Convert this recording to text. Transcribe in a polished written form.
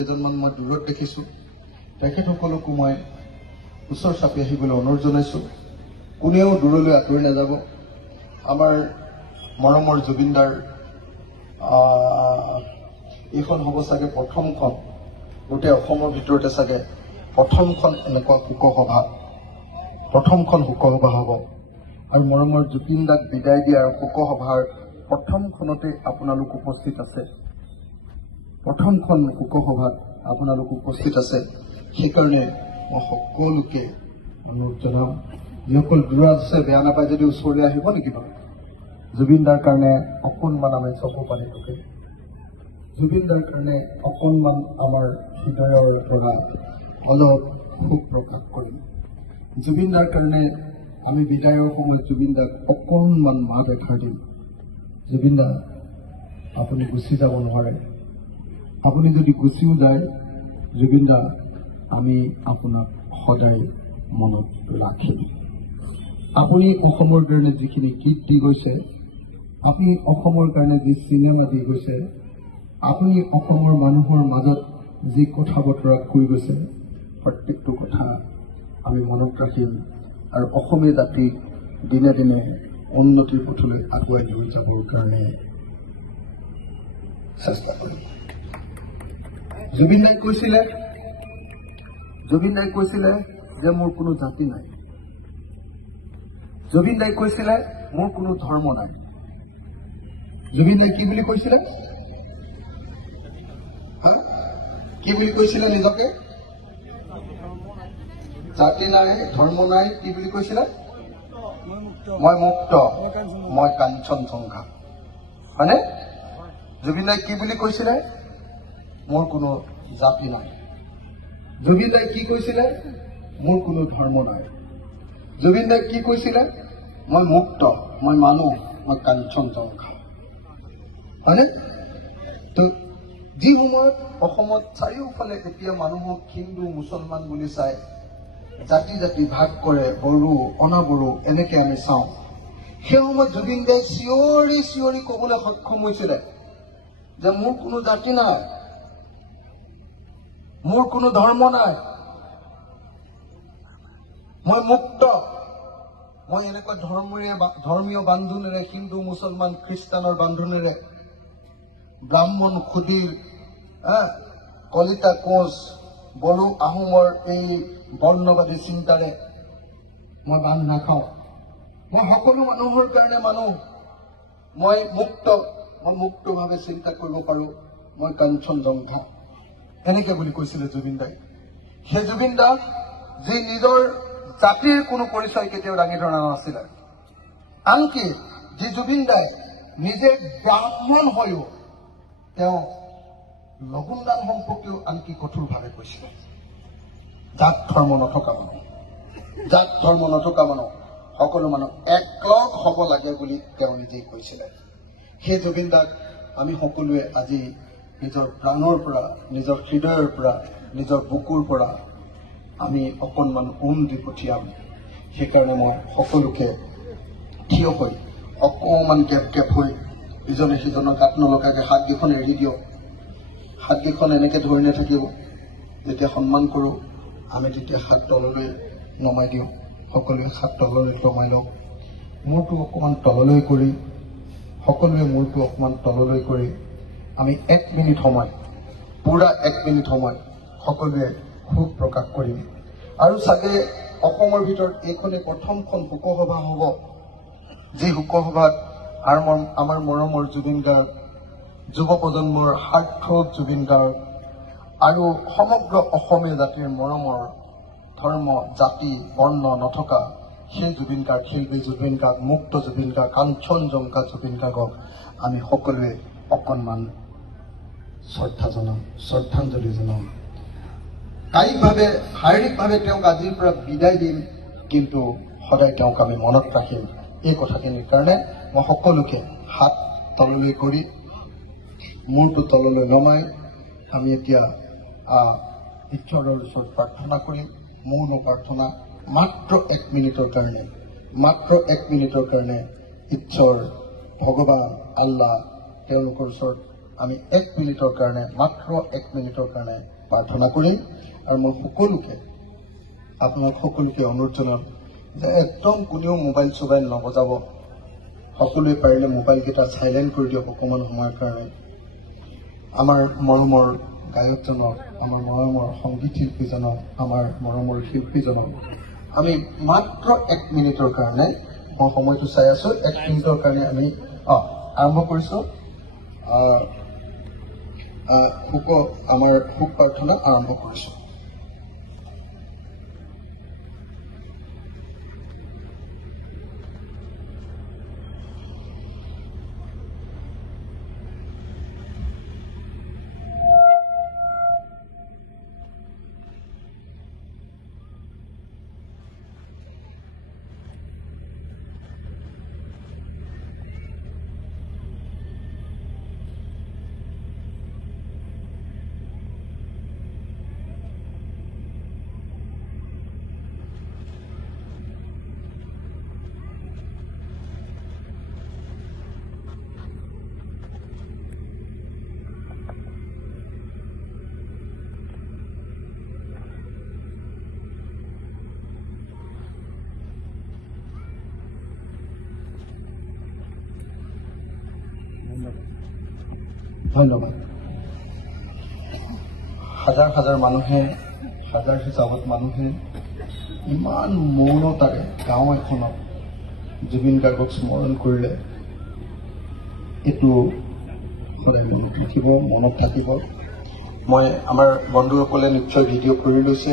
কেইজনমান মই দূৰত দেখিছোঁ তেখেতসকলকো মই ওচৰ চাপি আহিবলৈ অনুৰোধ জনাইছোঁ। কোনেও দূৰলৈ আঁতৰি নাযাব। আমাৰ মৰমৰ জুবিনদাৰ এইখন হ'ব চাগে প্ৰথমখন, গোটেই অসমৰ ভিতৰতে চাগে প্ৰথমখন এনেকুৱা শোকসভা, প্ৰথমখন শোকসভা হ'ব। আৰু মৰমৰ জুবিনদাক বিদায় দিয়াৰ শোকসভাৰ প্ৰথমখনতে আপোনালোক উপস্থিত আছে। প্ৰথমখন শোকসভাত আপোনালোক উপস্থিত আছে। সেইকাৰণে মই সকলোকে অনুৰোধ জনাম, যিসকল দূৰত আছে বেয়া নাপায় যদি ওচৰলৈ আহিব নেকি বাৰু। জুবিনদাৰ কাৰণে অকণমান আমি চকু পানী টুকে, জুবিনদাৰ কাৰণে অকণমান আমাৰ হৃদয়ৰ পৰা অলপ শোক প্ৰকাশ কৰিম। জুবিনদাৰ কাৰণে আমি বিদায়ৰ সময়ত জুবিনদাক অকণমান মাত এষাৰ দিম। জুবিনদা, আপুনি গুচি যাব নোৱাৰে। আপুনি যদি গুচিও যায় জুবিনদা, আমি আপোনাক সদায় মনত ৰাখিম। আপুনি অসমৰ কাৰণে যিখিনি গীত দি গৈছে, আপুনি অসমৰ কাৰণে যি চিনেমা দি গৈছে, আপুনি অসমৰ মানুহৰ মাজত যি কথা বতৰা কৈ গৈছে, প্ৰত্যেকটো কথা আমি মনত ৰাখিম আৰু অসমীয়া জাতিক দিনে দিনে উন্নতিৰ পথলৈ আগুৱাই লৈ যাবৰ কাৰণে চেষ্টা কৰিম। জুবিনদাই কৈছিলে যে মোৰ কোনো জাতি নাই। জুবিনদাই কৈছিলে মোৰ কোনো ধৰ্ম নাই। জুবিনদাই কি বুলি কৈছিলে? কি বুলি কৈছিলে নিজকে? জাতি নাই, ধৰ্ম নাই, কি বুলি কৈছিলে? মই মুক্ত, মই কাঞ্চনজংঘা। হয়নে? জুবিনদাই কি বুলি কৈছিলে? মোৰ কোনো জাতি নাই। জুবিনদাই কি কৈছিলে? মোৰ কোনো ধৰ্ম নাই। জুবিনদাই কি কৈছিলে? মই মুক্ত, মই মানুহ, মই কাঞ্চনজংঘা। হয়নে? তো যি সময়ত অসমত চাৰিওফালে এতিয়া মানুহক হিন্দু মুছলমান বুলি চাই জাতি জাতি ভাগ কৰে, বড়ো অনাবড়ো এনেকে আমি চাওঁ, সেই সময়ত জুবিনদাই চিঞৰি চিঞৰি কবলৈ সক্ষম হৈছিলে যে মোৰ কোনো জাতি নাই, মোৰ কোনো ধৰ্ম নাই, মই মুক্ত। মই এনেকুৱা ধৰ্মীয় বান্ধোনেৰে, হিন্দু মুছলমান খ্ৰীষ্টানৰ বান্ধোনেৰে, ব্ৰাহ্মণ খুদিৰ, কলিতা কোঁচ, বড়ো আহোমৰ এই বৰ্ণবাদী চিন্তাৰে মই বান্ধ নাখাওঁ। মই সকলো মানুহৰ কাৰণে মানুহ, মই মুক্ত, মই মুক্তভাৱে চিন্তা কৰিব পাৰোঁ, মই কাঞ্চনজংঘা। এনেকে বুলি কৈছিলে জুবিনদাই। সেই জুবিনদা যি নিজৰ জাতিৰ কোনো পৰিচয় কেতিয়াও দাঙি ধৰা নাছিলে। আনকি যি জুবিনদাই নিজে ব্ৰাহ্মণ হৈও তেওঁ লগুণদান সম্পৰ্কেও আনকি কঠোৰভাৱে কৈছিলে। জাত ধৰ্ম নথকা মানুহ, জাত ধৰ্ম নথকা মানুহ, সকলো মানুহ একলগ হ'ব লাগে বুলি তেওঁ নিজেই কৈছিলে। সেই জুবিনদাক আমি সকলোৱে আজি নিজৰ প্ৰাণৰ পৰা, নিজৰ হৃদয়ৰ পৰা, নিজৰ বুকুৰ পৰা আমি অকণমান দি পঠিয়াম। সেইকাৰণে মই সকলোকে থিয় হৈ অকণমান গেপ হৈ ইজনে সিজনৰ গাত নলগাকে হাতকেইখন এৰি দিয়ক। হাতকেইখন এনেকে ধৰি নাথাকিব। যেতিয়া সন্মান কৰোঁ আমি তেতিয়া হাত তললৈ নমাই দিওঁ। সকলোৱে হাত তললৈ নমাই লওক। মূৰটো অকণমান তললৈ কৰি, সকলোৱে মূৰটো অকণমান তললৈ কৰি আমি 1 মিনিট সময়, পুৰা 1 মিনিট সময় সকলোৱে শোক প্ৰকাশ কৰিম। আৰু চাগে অসমৰ ভিতৰত এইখনে প্ৰথমখন শোকসভা হ'ব, যি শোকসভাত আমাৰ মৰমৰ জুবিন গাৰ্গ, যুৱ প্ৰজন্মৰ সাৰ্থক জুবিন গাৰ্গ আৰু সমগ্ৰ অসমীয়া জাতিৰ মৰমৰ ধৰ্ম জাতি বৰ্ণ নথকা সেই জুবিন গাৰ্গ, শিল্পী জুবিন গাৰ্গ, মুক্ত জুবিন গাৰ্গ, কাঞ্চনজংঘা জুবিন গাৰ্গক আমি সকলোৱে অকণমান শ্ৰদ্ধা জনাম, শ্ৰদ্ধাঞ্জলি জনাম। কায়িকভাৱে শাৰীৰিকভাৱে তেওঁক আজিৰ পৰা বিদায় দিম, কিন্তু সদায় তেওঁক আমি মনত ৰাখিম। এই কথাখিনিৰ কাৰণে মই সকলোকে হাত তললৈ কৰি মূৰটো তললৈ নমাই আমি এতিয়া ঈশ্বৰৰ ওচৰত প্ৰাৰ্থনা কৰিম। মৌন প্ৰাৰ্থনা মাত্ৰ 1 মিনিটৰ কাৰণে, মাত্ৰ 1 মিনিটৰ কাৰণে ঈশ্বৰ ভগৱান আল্লাহ তেওঁলোকৰ ওচৰত আমি 1 মিনিটৰ কাৰণে মাত্ৰ 1 মিনিটৰ কাৰণে প্ৰাৰ্থনা কৰিম আৰু মই সকলোকে আপোনালোক সকলোকে অনুৰোধ জনাম যে একদম কোনেও মোবাইল চোবাইল নবজাব সকলোৱে পাৰিলে মোবাইলকেইটা সাইলেন্ট কৰি দিয়ক অকণমান সময়ৰ কাৰণে আমাৰ মৰমৰ গায়কজনক আমাৰ মৰমৰ সংগীত শিল্পীজনক আমাৰ মৰমৰ শিল্পীজনক আমি মাত্ৰ 1 মিনিটৰ কাৰণে মই সময়টো চাই আছো 1 মিনিটৰ কাৰণে আমি আৰম্ভ কৰিছো আমাৰ শোক প্ৰাৰ্থনা আৰম্ভ কৰিছো ধন্যবাদ হাজাৰ হাজাৰ মানুহে হাজাৰ হিচাপত মানুহে ইমান মৌনতাৰে গাঁও এখনত জুবিন গাৰ্গক স্মৰণ কৰিলে এইটো সদায় মনত ৰাখিব মনত থাকিব মই আমাৰ বন্ধুসকলে নিশ্চয় ভিডিঅ' কৰি লৈছে